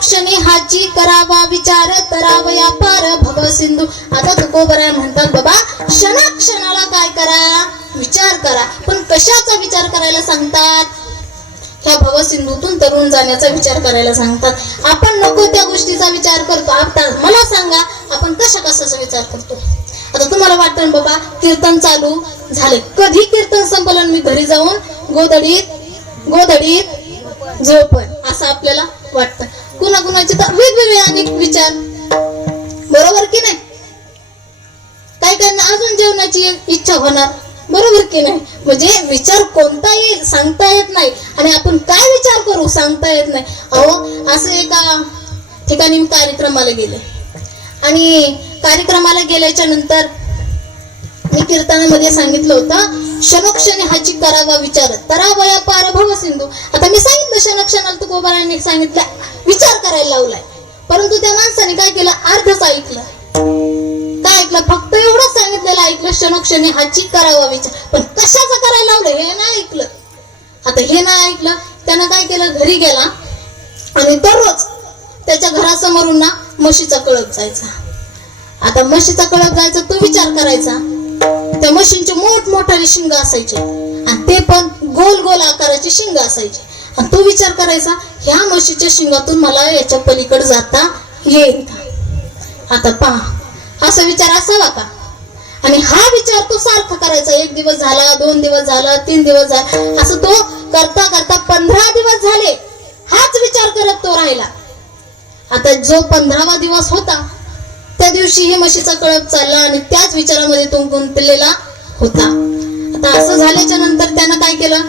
क्षणोक्षणी हाची करावा विचार करावया पार भव सिंधू. आता तुकोबराय म्हणतात बाबा क्षणाक्षणाला काय करा, विचार करा. पण कशाचा विचार करायला सांगतात? ह्या भवसिंधूतून तरुण जाण्याचा विचार करायला सांगतात. आपण नको त्या गोष्टीचा विचार करतो. आता मला सांगा आपण कशाचा विचार करतो? आता तुम्हाला वाटतं बाबा कीर्तन चालू झाले, कधी कीर्तन संपलन मी घरी जाऊन गोधडीत झोपण असं आपल्याला वाटतं. कुणाकुणाचे तर वेगवेगळे अनेक विचार, बरोबर की नाही? काही काहींना अजून जेवणाची इच्छा होणार, बरोबर की नाही? म्हणजे विचार कोणता येईल सांगता येत नाही. आणि आपण काय विचार करू सांगता येत नाही. अहो असं एका ठिकाणी मी कार्यक्रमाला गेले आणि कार्यक्रमाला गेल्याच्या नंतर मी कीर्तनामध्ये सांगितलं होतं क्षणोक्षणी हाची करावा विचार तरावया पार भव सिंधू. आता मी सांगितलं क्षणोक्षणाला तुकोबारायांनी सांगितलं विचार करायला लावलाय, परंतु त्या माणसाने काय केलं, अर्धच ऐकलं. काय ऐकलं? फक्त एवढंच सांगितलेलं ऐकलं, क्षणोक्षणी हाची करावा विचार. पण कशाचं करायला लावलं हे नाही ऐकलं. आता हे नाही ऐकलं, त्यानं काय केलं, घरी गेला आणि दररोज त्याच्या घरासमोरून ना म्हशीचा कळप जायचा. आता म्हशीचा कळप जायचा, तो विचार करायचा त्या म्हशींचे मोठमोठाले शिंग असायचे आणि ते पण गोल गोल आकाराचे शिंग असायचे. आणि तो विचार करायचा ह्या म्हशीच्या शिंगातून मला याच्या पलीकडे जाता येईल का? आता पहा असा विचार असावा का? आणि हा विचार तो सारखा करायचा. 1 दिवस झाला, 2 दिवस झाला, 3 दिवस झाला, असं तो करता करता 15 दिवस झाले हाच विचार करत तो राहिला. आता जो 15वा दिवस होता त्या दिवशी हे म्हशीचा कळप चालला आणि त्याच विचारामध्ये तो गुंतलेला होता. आता असं झाल्याच्या नंतर त्यानं काय केलं,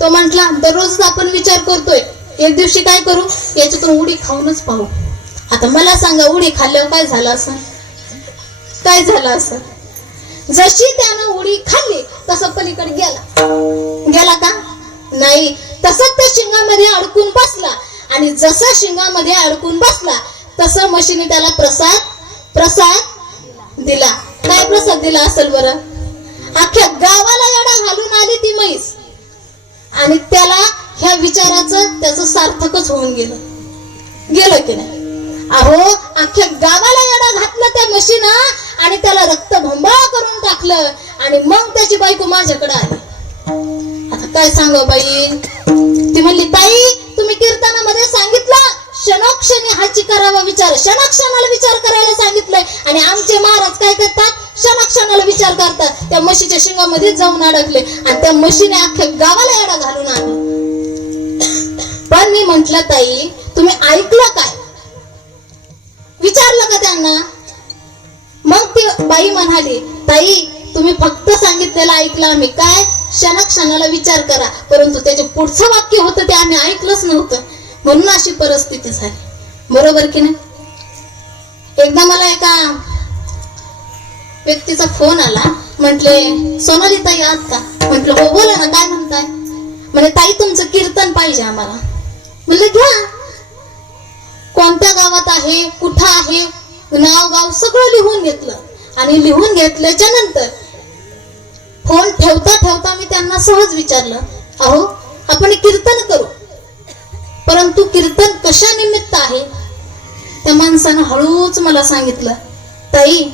तो म्हटला दररोज आपण विचार करतोय, एक दिवशी काय करू, याच्यातून उडी खाऊनच पाहू. आता मला सांगा उडी खाल्ल्यावर काय झालं असं? काय झालं असं? जशी त्यानं उडी खाल्ली तसं पलीकडे गेला का? नाही, तसंच त्या शिंगामध्ये अडकून बसला. आणि जसा शिंगामध्ये अडकून बसला तसं म्हशीने त्याला प्रसाद दिला. काय प्रसाद दिला असेल बरं? अख्ख्या गावाला येडा घालून आली ती म्हैस आणि त्याला ह्या विचाराचं त्याचं सार्थकच होऊन गेलं की नाही? अहो अख्ख्या गावाला येडा घातलं त्या म्हशीनं आणि त्याला रक्तभंबाळ करून टाकलं आणि मग त्याची बायको माझ्याकडे आली. आता काय सांगू बाई? ती म्हणली ताई तुम्ही कीर्तनामध्ये सांगितलं क्षणोक्षणी हाची करावा विचार, क्षणाक्षणाला विचार करायला सांगितलंय आणि आमचे महाराज काय करतात, क्षणाक्षणाला विचार करतात. त्या म्हशीच्या शिंगामध्ये जाऊन अडकले आणि त्या म्हशीने अख्ख्या गावाला येडा घालून आणला. पण मी म्हंटल ताई तुम्ही ऐकलं काय? विचारलं का त्यांना? मग ती बाई म्हणाली ताई तुम्ही फक्त सांगितलेलं ऐकलं आम्ही, काय क्षणाक्षणाला विचार करा, परंतु त्याचे पुढचं वाक्य होतं ते आम्ही ऐकलंच नव्हतं, म्हणून अशी परिस्थिती झाली. बरोबर की नाही? एकदा मला एका व्यक्तीचा फोन आला, म्हटले सोनाली ताई आहात का? म्हटलं हो बोला ना, काय म्हणताय? म्हणे ताई तुमचं कीर्तन पाहिजे आम्हाला. म्हणलं घ्या. कोणत्या गावात आहे, कुठं आहे, नाव गाव सगळं लिहून घेतलं आणि लिहून घेतल्याच्या नंतर फोन ठेवता ठेवता मी त्यांना सहज विचारलं अहो आपण कीर्तन करू, परंतु कीर्तन कशा निमित्त आहे? त्या माणसानं हळूच मला सांगितलं ताई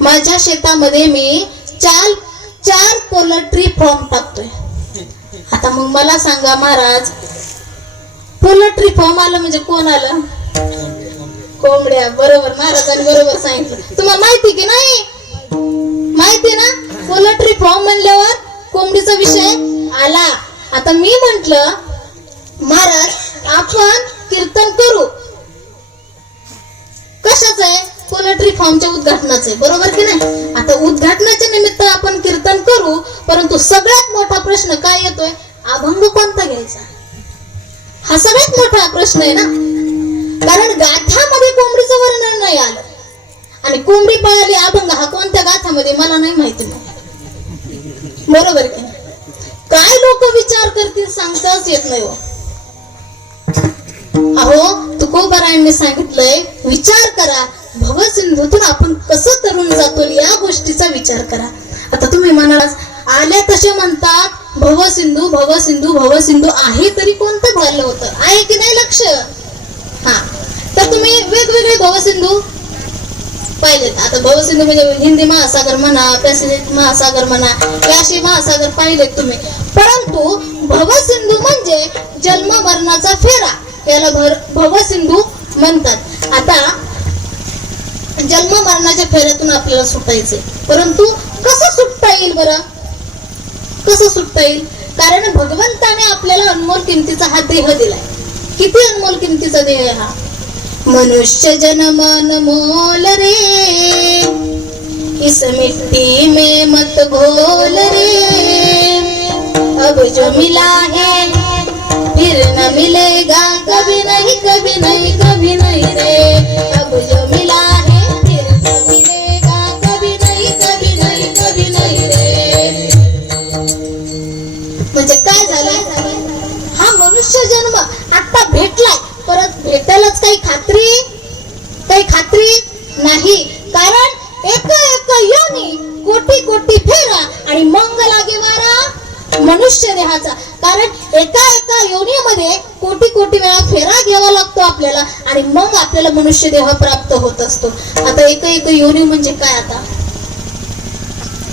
माझ्या शेतामध्ये मी चार पोल्ट्री फार्म टाकतोय. आता मग मला सांगा महाराज, पोल्ट्री फार्म आलं म्हणजे कोण आलं? कोंबड्या. बरोबर, महाराजांनी बरोबर सांगितलं. तुम्हाला माहिती की नाही? माहिती ना? पोल्ट्री फार्म म्हणल्यावर कोंबडीचा विषय आला. आता मी म्हंटल महाराज आपण कीर्तन करू, कशाचं आहे? पोल्ट्री फार्मच्या उद्घाटनाचं आहे, बरोबर की नाही? आता उद्घाटनाच्या निमित्त आपण कीर्तन करू, परंतु सगळ्यात मोठा प्रश्न काय येतोय, अभंग कोणता घ्यायचा? हा सगळ्यात मोठा प्रश्न आहे ना, कारण गाथामध्ये कोंबडीचं वर्णन नाही आलं आणि कोंबडी पळाली अभंग हा कोणत्या गाथामध्ये मला नाही माहिती. बरोबर की नाही? काय लोक विचार करतील सांगताच येत नाही. अहो तुकोबारायांनी सांगितलंय विचार करा, भवसिंधूतून आपण कसं तरुण जातो या गोष्टीचा विचार करा. आता तुम्ही म्हणाल आल्या तसे म्हणतात भवसिंधू भवसिंधू भवसिंधू आहे, तरी कोणतं झालं होतं आहे की नाही लक्ष? हा तुम्ही वेगवेगळे भवसिंधू पाहिलेत. आता भवसिंधू म्हणजे हिंदी महासागर म्हणा, पॅसिफिक महासागर म्हणा, हे असे महासागर पाहिलेत तुम्ही. परंतु भवसिंधू म्हणजे जन्म मरणाचा फेरा, याला भवसिंधू म्हणतात. आता जन्म मरणाच्या फेऱ्यातून आपल्याला सुटायचंय, परंतु कसं सुटता येईल बरं? कसं सुटता येईल? कारण भगवंताने आपल्याला अनमोल किमतीचा हा देह दिलाय. किती अनमोल किमतीचा देह आहे हा. मनुष्य जन्म अनमोल रे, इस मिट्टी में मत घोल रे, अब जो मिला है फिर न मिलेगा, कभी नहीं कभी नहीं कभी नहीं रे, अब जो मिला है फिर न मिलेगा, कभी नहीं कभी नहीं कभी नहीं रे. म्हणजे काय झालं? हा मनुष्य जन्म आता भेटलाय, परत भेटेलच काही खात्री नाही. कारण एक योनी कोटी कोटी फेरा आणि मंग लागे वारा मनुष्य देहाचा. कारण एका योनीमध्ये कोटी कोटी वेळा फेरा घ्यावा लागतो आपल्याला, आणि मग आपल्याला मनुष्य देह प्राप्त होत असतो. आता एक योनी म्हणजे काय? आता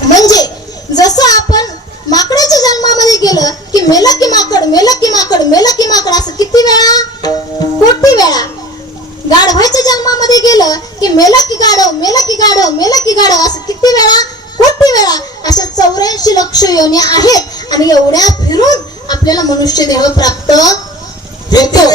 म्हणजे जसं आपण माकडाच्या जन्मामध्ये गेलं की मेलं की माकड, मेलं की माकड, मेलं की माकड, असं किती वेळा? कोटी वेळा. गाढवाच्या जन्मामध्ये गेलं की मेलं की गाढव, मेलं की गाढव, मेलं की गाढव, असं किती वेळा? कोटी वेळा. अशा 84 लक्ष योन्या आहेत, आणि एवढ्या फिरून आपल्याला मनुष्य देह प्राप्त होतो.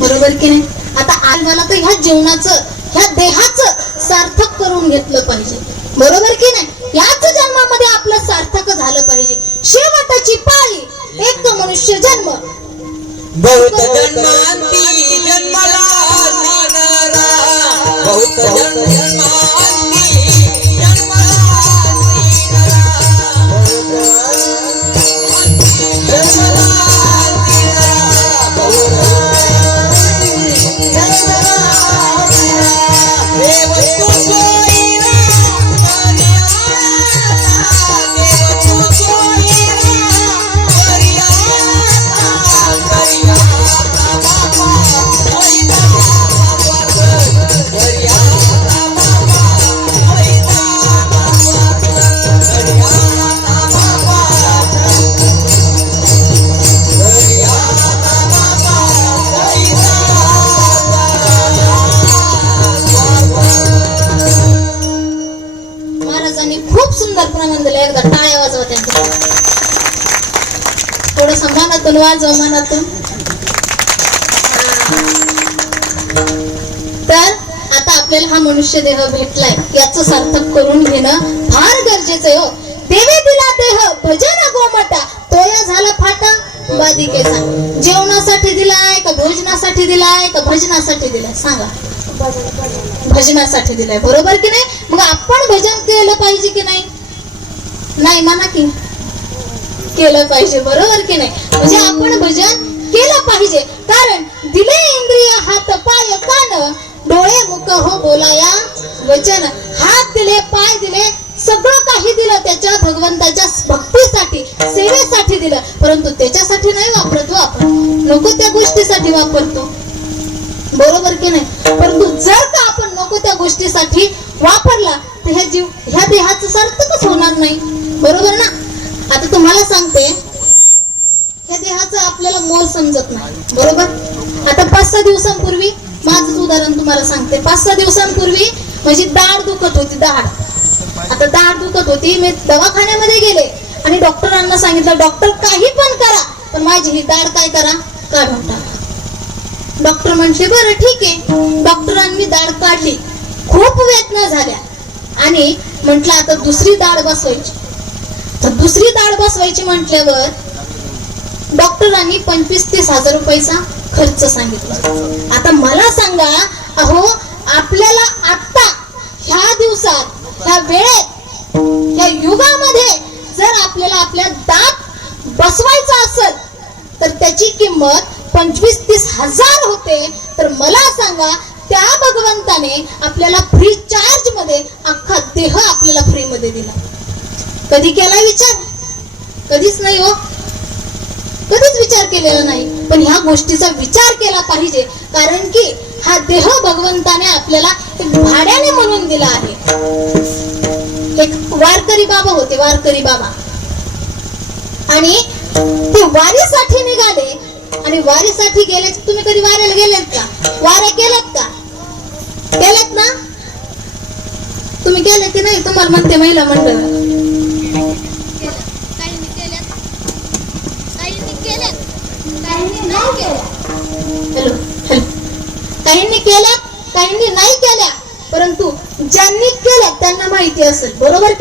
बरोबर की नाही? आता आम्हाला तर ह्या जीवनाचं, ह्या देहाचं सार्थक करून घेतलं पाहिजे. बरोबर की नाही? याच जन्मामध्ये आपलं सार्थक झालं पाहिजे. शेवटची पाळी एक मनुष्य जन्म. बहुत जन्मांती जन्मला निघाला, बहुत जन्मांती जन्मला निघाला, एकदा टाळ्या वाजवा त्यांच्या. थोडस मनातून वाजवा, मनातून. तर आता आपल्याला हा मनुष्य देह भेटलाय, याचं सार्थक करून घेणं फार गरजेचं आहे हो. देवे दिला देह भजन गोमटा, तोया झाला फाटा बाधिकेचा. जेवणासाठी दिलाय का भोजनासाठी दिलाय का भजनासाठी दिलाय? सांगा. भजनासाठी दिलाय. बरोबर की नाही? मग आपण भजन केलं पाहिजे की नाही? नाही म्हणा की केलं पाहिजे. बरोबर की नाही? म्हणजे आपण भजन केलं पाहिजे. कारण दिले इंद्रिय हात पाय कान, डोळे मुख हो बोलाया वचन. हात दिले, पाय दिले, सगळं काही दिलं त्याच्या भगवंताच्या भक्तीसाठी, सेवेसाठी दिलं. परंतु त्याच्यासाठी नाही वापरतो आपण, नको त्या गोष्टीसाठी वापरतो. बरोबर की नाही? परंतु जर का आपण नको त्या गोष्टीसाठी वापरला तर ह्या देहाचं सार्थकच होणार नाही. बरोबर ना? आता तुम्हाला सांगते, ह्या देहाचं आपल्याला मोल समजत नाही. बरोबर? आता 5-6 दिवसांपूर्वी माझंच उदाहरण तुम्हाला सांगते. 5-6 दिवसांपूर्वी माझी दाढ दुखत होती. आता दाढ दुखत होती, मी दवाखान्यामध्ये गेले आणि डॉक्टरांना सांगितलं, डॉक्टर काही पण करा पण माझी ही दाढ काय करा, काढून टाका. डॉक्टर म्हटले बरं ठीक आहे. डॉक्टरांनी दाढ काढली, खूप वेदना झाल्या आणि म्हटलं आता दुसरी दाढ बसवायची. तर दुसरी दाढ बसवायची म्हटल्यावर डॉक्टरांनी 25-30 हजार रुपयाचा खर्च सांगितला. आता मला सांगा, अहो आपल्याला आता ह्या दिवसात, ह्या वेळेत, ह्या युगामध्ये जर आपल्याला आपल्या दात बसवायचा असेल तर त्याची किंमत 25-30 हजार होते. तर मला सांगा, त्या भगवंताने आपल्याला फ्री चार्ज मध्ये अख्खा देह आपल्याला फ्री मध्ये दिला. कधी केला विचार? कधीच नाही हो, कधीच विचार केलेला नाही. पण ह्या गोष्टीचा विचार केला पाहिजे, कारण की हा देह भगवंताने आपल्याला एक भाड्याने म्हणून दिला आहे. एक वारकरी बाबा होते, वारकरी बाबा, आणि ते वारीसाठी निघाले. आणि वारीसाठी गेले. तुम्ही कधी वाऱ्याला गेलेत का? वाऱ्या केल्यात का? केल्यात ना? तुम्ही गेले की नाही? तुम्हाला म्हणते महिला मंडळ. हॅलो, काहींनी केल्या, काहींनी नाही केल्या, परंतु ज्यांनी केल्या त्यांना माहिती असेल, बरोबर?